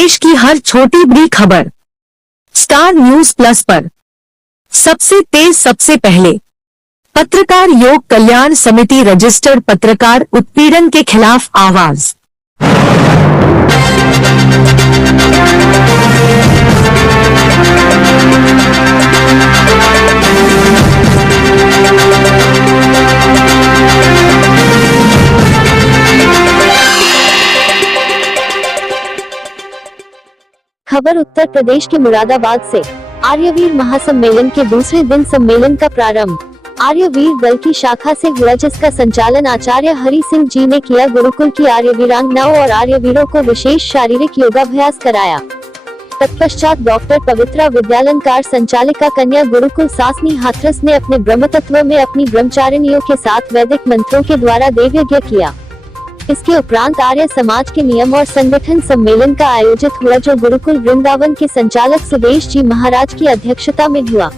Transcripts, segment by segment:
देश की हर छोटी बड़ी खबर स्टार न्यूज प्लस पर सबसे तेज सबसे पहले। पत्रकार योग कल्याण समिति रजिस्टर्ड पत्रकार उत्पीड़न के खिलाफ आवाज। खबर उत्तर प्रदेश के मुरादाबाद से। आर्यवीर महासम्मेलन के दूसरे दिन सम्मेलन का प्रारंभ आर्यवीर दल की शाखा से हुआ, जिसका संचालन आचार्य हरि सिंह जी ने किया। गुरुकुल की आर्यवीरांगनाओं और आर्यवीरों को विशेष शारीरिक योगाभ्यास कराया। तत्पश्चात डॉक्टर पवित्रा विद्यालंकार संचालिका कन्या गुरुकुल सासनी हाथरस ने अपने ब्रह्मतत्व में अपनी ब्रह्मचारिणियों के साथ वैदिक मंत्रों के द्वारा देवयज्ञ किया। इसके उपरांत आर्य समाज के नियम और संगठन सम्मेलन का आयोजित हुआ, जो गुरुकुल वृंदावन के संचालक सुदेश जी महाराज की अध्यक्षता में हुआ,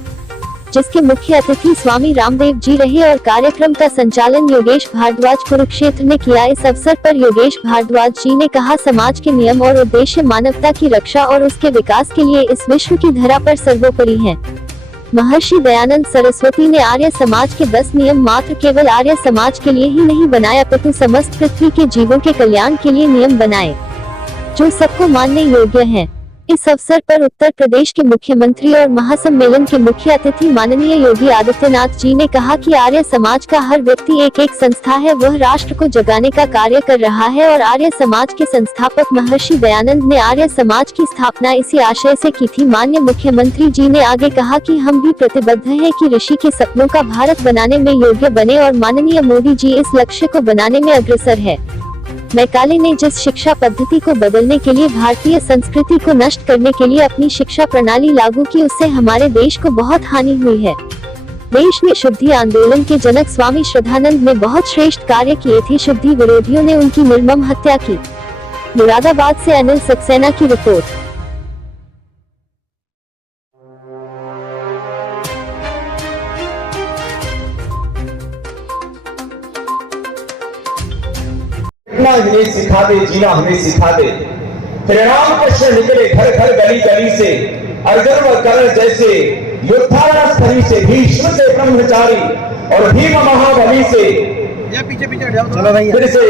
जिसके मुख्य अतिथि स्वामी रामदेव जी रहे और कार्यक्रम का संचालन योगेश भारद्वाज कुरुक्षेत्र ने किया। इस अवसर पर योगेश भारद्वाज जी ने कहा, समाज के नियम और उद्देश्य मानवता की रक्षा और उसके विकास के लिए इस विश्व की धरा पर सर्वोपरि है। महर्षि दयानंद सरस्वती ने आर्य समाज के 10 नियम मात्र केवल आर्य समाज के लिए ही नहीं बनाए, अपितु समस्त पृथ्वी के जीवों के कल्याण के लिए नियम बनाए, जो सबको मानने योग्य हैं। इस अवसर पर उत्तर प्रदेश के मुख्यमंत्री और महासम्मेलन के मुख्य अतिथि माननीय योगी आदित्यनाथ जी ने कहा कि आर्य समाज का हर व्यक्ति एक एक संस्था है, वह राष्ट्र को जगाने का कार्य कर रहा है और आर्य समाज के संस्थापक महर्षि दयानंद ने आर्य समाज की स्थापना इसी आशय से की थी। माननीय मुख्यमंत्री जी ने आगे कहा कि हम भी प्रतिबद्ध हैं कि ऋषि के सपनों का भारत बनाने में योग्य बने और माननीय मोदी जी इस लक्ष्य को बनाने में अग्रसर है। मैकाले ने जिस शिक्षा पद्धति को बदलने के लिए भारतीय संस्कृति को नष्ट करने के लिए अपनी शिक्षा प्रणाली लागू की, उससे हमारे देश को बहुत हानि हुई है। देश में शुद्धि आंदोलन के जनक स्वामी श्रद्धानंद ने बहुत श्रेष्ठ कार्य किए थे, शुद्धि विरोधियों ने उनकी निर्मम हत्या की। मुरादाबाद से अनिल सक्सेना की रिपोर्ट। हमें सिखा दे, जीना हमें सिखा दे। फिर राम कृष्ण निकले घर घर गली गली से, अर्जुन व कर्ण जैसे योद्धा स्थली से, भीष्म से ब्रह्मचारी और भीम महाबली से, पीछे फिर से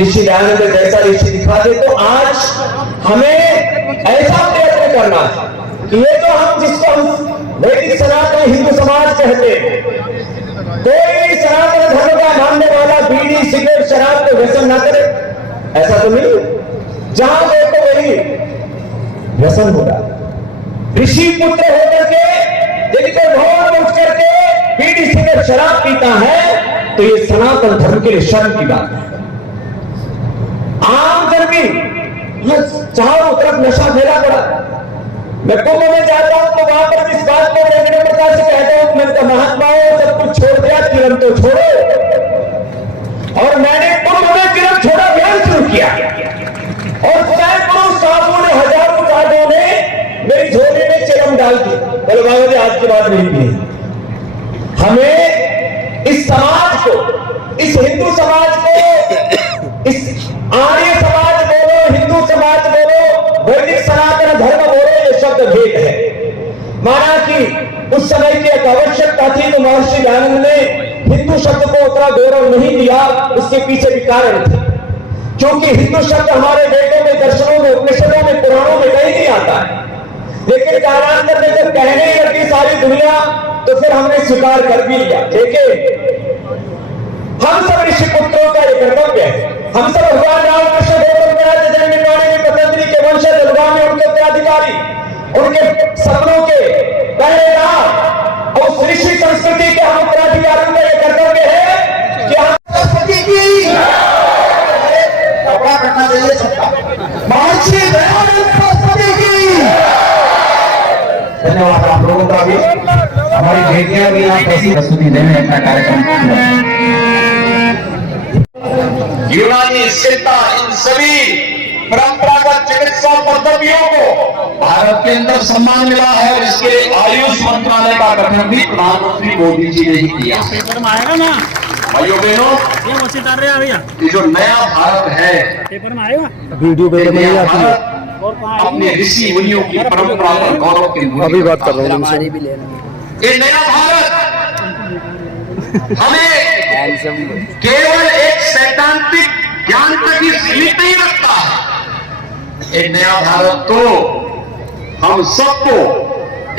ऋषि दयानंद जैसा ऋषि दिखा दे। तो आज हमें ऐसा प्रयत्न करना है कि ये तो हम जिसको हम वैदिक सनातन हिंदू समाज कहते हैं, कोई सनातन धर्म का मानने वाला बीड़ी सिगरेट शराब को व्यसन ना करे, ऐसा तो नहीं। जहां देखो वही व्यसन हो रहा। ऋषि पुत्र होकर के यदि कोई भवन में उठ करके बीड़ी सिगरेट शराब पीता है तो ये सनातन धर्म के लिए शर्म की बात है। आम जन भी चारों तरफ नशा फैला पड़ा। मैं कुंभ में जाता हूं तो वहां पर इस बात को विनम्र प्रकार से कहता हूं, मैं तो महात्माओं सब कुछ छोड़ दिया, किरण तो छोड़ो। और मैंने कुंभ में किरण छोड़ा अभियान शुरू किया और सैकड़ों साधुओं ने, हजारों साधुओं ने मेरी झोली में चिलम डाल दी। बोले बाबा जी आज के बाद नहीं पी। हमें इस समाज को, इस हिंदू समाज को, इस आर्य समाज बोलो, हिंदू समाज बोलो, वैदिक सनातन धर्म बोलो, ये शब्द भेद है। माना कि उस समय की एक आवश्यकता थी तो महर्षि दयानंद ने हिंदू शब्द को उतना गौरव नहीं दिया, उसके पीछे भी कारण थे। क्योंकि हिंदू शब्द हमारे वेदों में, दर्शनों में, उपनिषदों में, पुराणों में कहीं नहीं आता है। लेकिन कालांतर में जब कहने लगी सारी दुनिया तो फिर हमने स्वीकार कर भी लिया। देखिए, हम सब ऋषि पुत्रों का एक कर्तव्य है। हम सब भगवान राम कृष्ण पतंजलि के वंशज, अनुगामी में उनके उत्तराधिकारी, उनके सपनों के पहरेदार और उस ऋषि संस्कृति के हम उत्तराधिकारियों का यह कर्तव्य है कि हम कपड़ा करना चाहिए सबका। महर्षि दयानंद सरस्वती की धन्यवाद। आप लोगों का भी, हमारी बेटियां भी आप ऐसी प्रस्तुति देने का कार्यक्रम। यूनानी सिद्धा इन सभी परंपरागत चिकित्सा पद्धतियों को भारत के अंदर सम्मान मिला है और इसके आयुष मंत्रालय का गठन भी प्रधानमंत्री मोदी जी ने ही किया। पेपर में आएगा ना भाइयों बहनों, ये जो नया भारत है, पेपर में आएगा, वीडियो भारत अपने ऋषि मुनियों की परंपरा पर गौरव के अभी बात कर रहा हूँ उनसे। ये नया भारत हमें केवल एक सैद्धांतिक ज्ञान तक ही सीमित नहीं रखता है। ये नया भारत तो हम सबको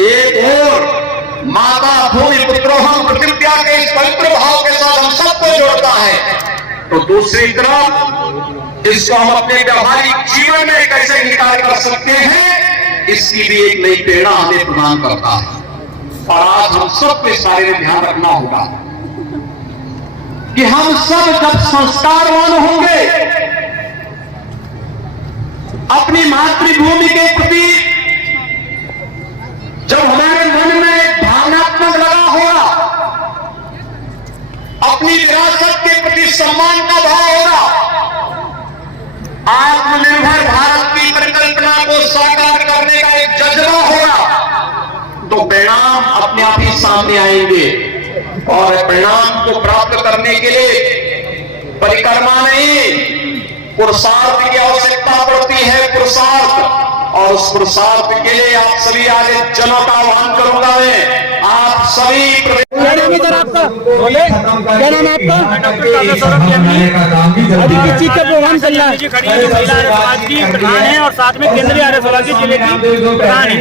एक और माता भूमि पुत्रोहम प्रतिज्ञा के इस पवित्र भाव के साथ हम सबको जोड़ता है, तो दूसरी तरफ इसको हम अपने व्यवहारिक जीवन में कैसे निकाल कर सकते हैं, इसकी भी एक नई प्रेरणा हमें प्रदान करता है। और आज हम सबको इस बारे में ध्यान रखना होगा कि हम सब जब संस्कारवान होंगे, अपनी मातृभूमि के प्रति जब हमारे मन में एक भावनात्मक लगाव होगा, अपनी विरासत के प्रति सम्मान का भाव होगा, आत्मनिर्भर भारत की परिकल्पना को साकार करने का एक जज्बा होगा, तो परिणाम अपने आप ही सामने आएंगे। और परिणाम को प्राप्त करने के लिए परिक्रमा नहीं, पुरुषार्थ की आवश्यकता पड़ती है, पुरुषार्थ। और उस पुरुषार्थ के लिए आप सभी आगे जनों का आह्वान करूंगा मैं, आप सभी क्या नाम है सर आपका? बोले क्या नाम है आपका? अभी किस चीज का प्रोग्राम चल रहा है? खड़ी है जो महिला आर्य समाज की प्रधान है और साथ में केंद्रीय आर्य समाज की जिले की प्रधान है।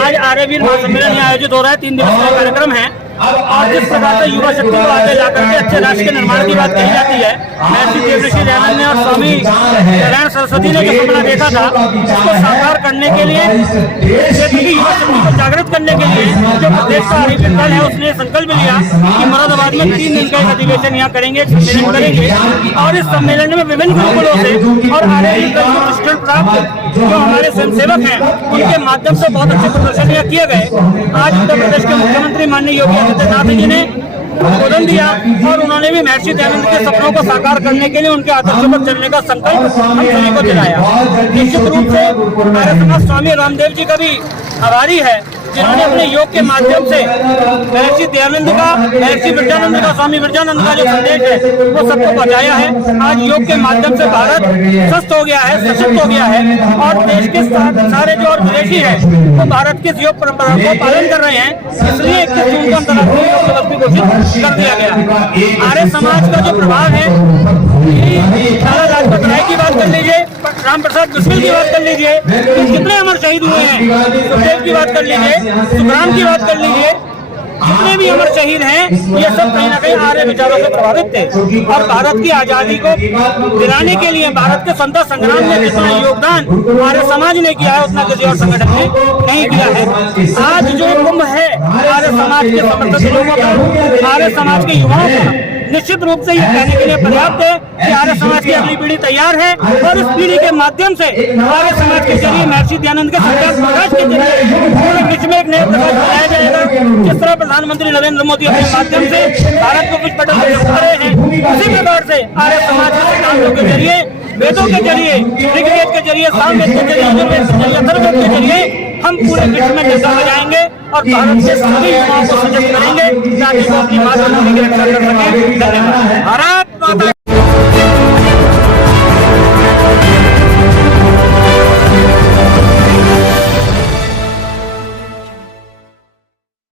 आज आर्यवीर महासम्मेलन यहाँ आयोजित हो रहा है, 3 दिवसीय कार्यक्रम है। और जिस प्रकार से युवा शक्ति को आगे लाकर के अच्छे राष्ट्र के निर्माण की बात कही जाती है, महर्षि देवऋषि दयानंद ने और स्वामी नारायण सरस्वती ने जो सपना देखा था, उसको साकार करने के लिए, क्षेत्र की युवा शक्ति को जागृत करने के लिए जो प्रदेश का आर्यवीर दल है उसने संकल्प लिया कि मुरादाबाद में 3 दिन का एक अधिवेशन यहाँ करेंगे, सम्मेलन करेंगे। और इस सम्मेलन में विभिन्न गुरुकुलों से और आर्यवीर दल को प्रशिक्षण प्राप्त जो हमारे स्वयंसेवक हैं, उनके माध्यम से बहुत अच्छे प्रदर्शन यहाँ किए गए। आज उत्तर प्रदेश के मुख्यमंत्री माननीय योगी आदित्यनाथ जी ने उद्बोधन दिया और उन्होंने भी महर्षि दयानंद के सपनों को साकार करने के लिए उनके आदर्शों पर चलने का संकल्प हम सभी को दिलाया। निश्चित रूप से आर्य समाज स्वामी रामदेव जी का भी आभारी है, जिन्होंने अपने योग के माध्यम से महर्षि दयानंद का, महर्षि विरजानंद का, स्वामी विरजानंद का जो संदेश है वो सबको पहुंचाया है। आज योग के माध्यम से भारत स्वस्थ हो गया है, सशक्त हो गया है और देश के सारे जो और विदेशी है वो भारत की योग परंपरा को पालन कर रहे हैं। इसलिए 21 जून को अंतर्राष्ट्रीय योग दिवस भी घोषित कर दिया गया। आर्य समाज का जो प्रभाव है, लाला लाजपत राय की बात कर लीजिए, राम प्रसाद बिस्मिल की बात कर लीजिए, कितने अमर शहीद हुए हैं, सुखदेव की बात कर लीजिए, सुखराम की बात कर लीजिए, जितने भी अमर शहीद हैं ये सब कहीं ना कहीं आर्य विचारों से प्रभावित थे। और भारत की आजादी को दिलाने के लिए भारत के स्वतंत्रता संग्राम में जितना योगदान आर्य समाज ने किया है उतना किसी और संगठन ने नहीं किया है। आज जो कुंभ है आर्य समाज के समर्थक लोगों का, आर्य समाज के युवाओं का, निश्चित रूप से ये कहने के लिए पर्याप्त है कि आर्य समाज की अगली पीढ़ी तैयार है और इस पीढ़ी के माध्यम से आर्य समाज के जरिए महर्षि दयानंद के सिद्धांत प्रकाश के जरिए पूरे विश्व में एक नया प्रकाश बनाया जाएगा। जिस तरह प्रधानमंत्री नरेंद्र मोदी अपने माध्यम से भारत को कुछ पटल पर रख रहे हैं, उसी प्रकार से आर्य समाज के सिद्धांतों के जरिए, वेदों के जरिए, ऋग्वेद के जरिए, सामवेद के जरिए, यजुर्वेद के जरिए, अथर्ववेद के जरिए हम पूरे विश्व में जगह लगाएंगे और भारत के सभी युवाओं को सजग करेंगे ताकि वो अपनी मातृभूमि की रक्षा कर सके। धन्यवाद। भारत माता